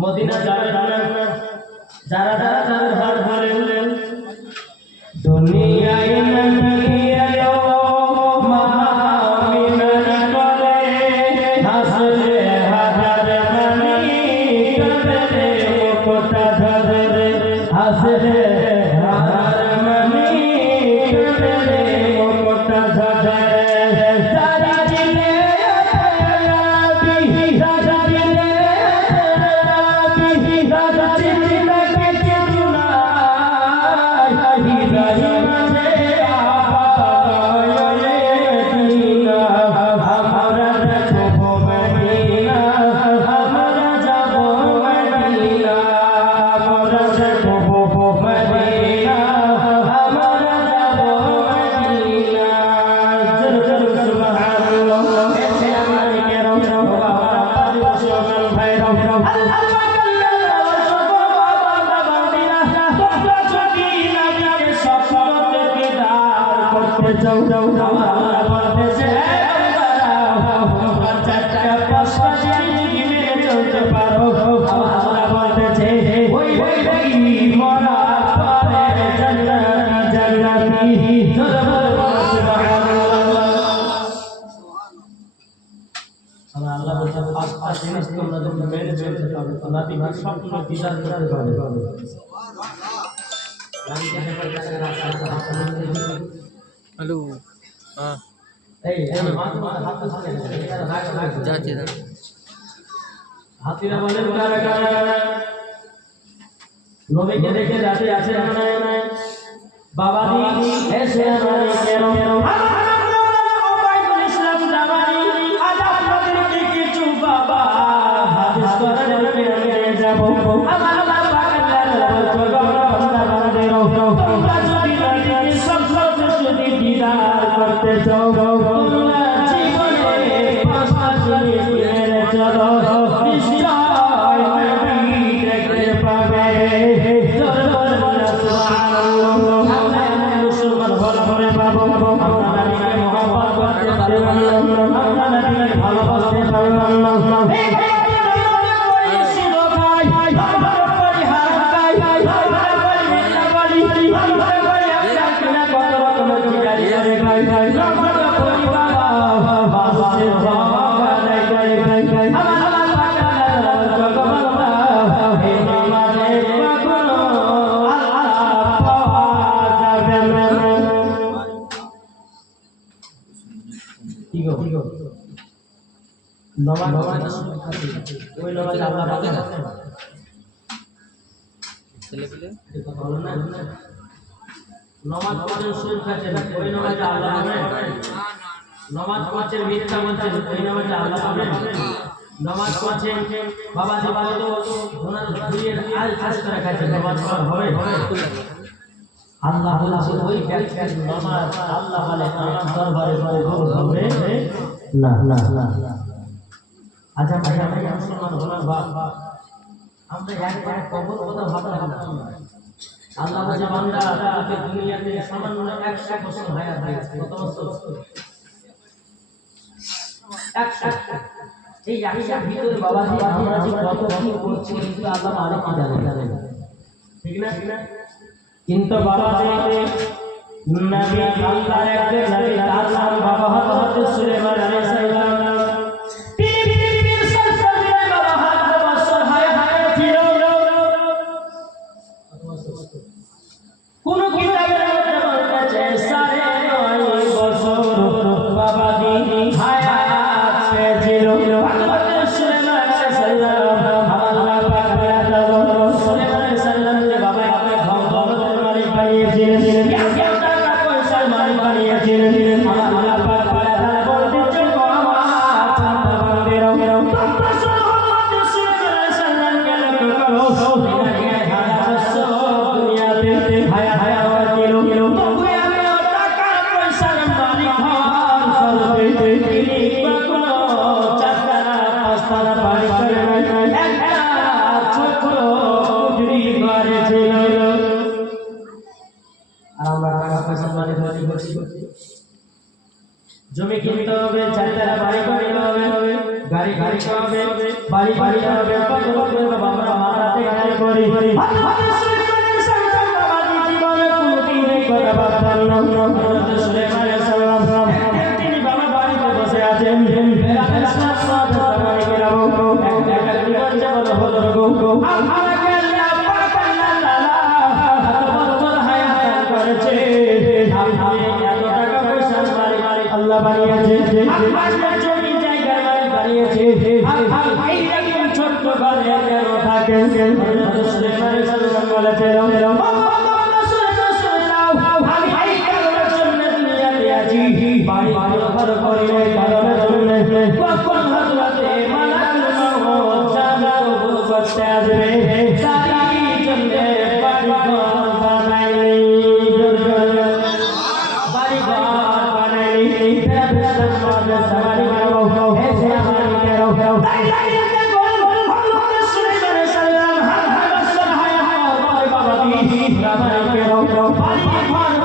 Medina যারা যারা ঘর ধরেন দুনিয়ায় নবী এলো মামিনার করে হাসরে হাজার মানি করে কোটা ধরে হাসরে হাজার মানি করে কোটা ধরে সারা দিনে নবী সারা দিনে সারা দিনে हेलो हाँ जाते ना হাতিরা বলেন কারা কারা নবীকে দেখে যাতে আছে বাবা দি এসে আমারে কেরো বাইতুল ইসলাম জামানি আজ আপনাদেরকে কিছু বাবা হাদিস করার পেয়ে যাব আমার বাবা আল্লাহর বান্দা বান্দাদের তোমরা যদি নবীকে সব যদি দিদার করতে চাও তোমরা জীবনে পাঁচটা জিনিস মেনে চলো নিশ্চয় নবী দেখতে পাবে মুসলমান ভালো করে পাবো আমরা নবীকে মহব্বত করতে পারবো আমরা নবীকে ভালোবাসতে পারবো নমাজ পড়েন সুর খাচ্ছেন ওই নামাজে আল্লাহ পাবেন নমাজ পড়ছেন মিথ্যা বলছেন ওই নামাজে আল্লাহ পাবেন নমাজ পড়ছেন বাবা জীবনে তো ওনার দুনিয়ার আল খাস করে খাচ্ছেন নমাজ পড়া হবে আল্লাহ বলছে ওই ব্যক্তির নমাজ আল্লাহ বলে আমার দরবারে কবুল হবে না না না আচ্ছা ভাই মুসলমান হলাম বাবা আমরা এক কবর কথা ভাবতে হবে আল্লাহ বলে বান্দা তাকে দুনিয়াতে সামান্য 100 বছর হায়াত দিয়েছে কত বছর 100 এই 100 ভিতরে বাবাজি আমরা যে কত কি করছি কিন্তু আল্লাহ মালিক জানে ঠিক না কিন্তু বাবাজি নবী আল্লাহর একজন নবী তার নাম বাবা হযরত সুলাইমান আলাইহিস সালাম কোন কিতাবের মধ্যে বলতেছে 9.5 বছর বাবাজি হায়াত ছিল হযরত সুলাইমান আলাইহিস সালাম আল্লাহ পাক সুলাইমান আলাইহিস সালামকে বাবা আপনি ধন দৌলতের মালিক বানিয়েছিলেন টাকা পয়সার মালিক বানিয়েছিলেন আল্লাহ পাক বলতেছেন জমি কিনতে হবে, চারতলা বাড়ি করতে হবে, গাড়ি কিনতে হবে, বাড়ি বাড়িতে হবে, কত করে বাবা মারাতে গাড়ি করি তিনি বাবা বাড়িতে বসে আছেন আল্লাহ বানিয়েছে জমি জায়গা বানিয়েছে ছোট্ট ঘরে কেন থাকেন বাড়ি ঘর করে কখন হজরতে মালাকুল মউত জানা কবুল করতে আসবে তারই জন্য বাড়ি ঘর বানাইনি বাড়ি ঘর বানাইনি ফেরাবেশন মাদ্রাসা সবাই বানাবো এসে আমার কেরো তাই লাগে বল মোহাম্মদ সুলাইমান সাল্লাম হার হার হায় হায় বাবা দি বাবা কেরো বাড়ি ঘর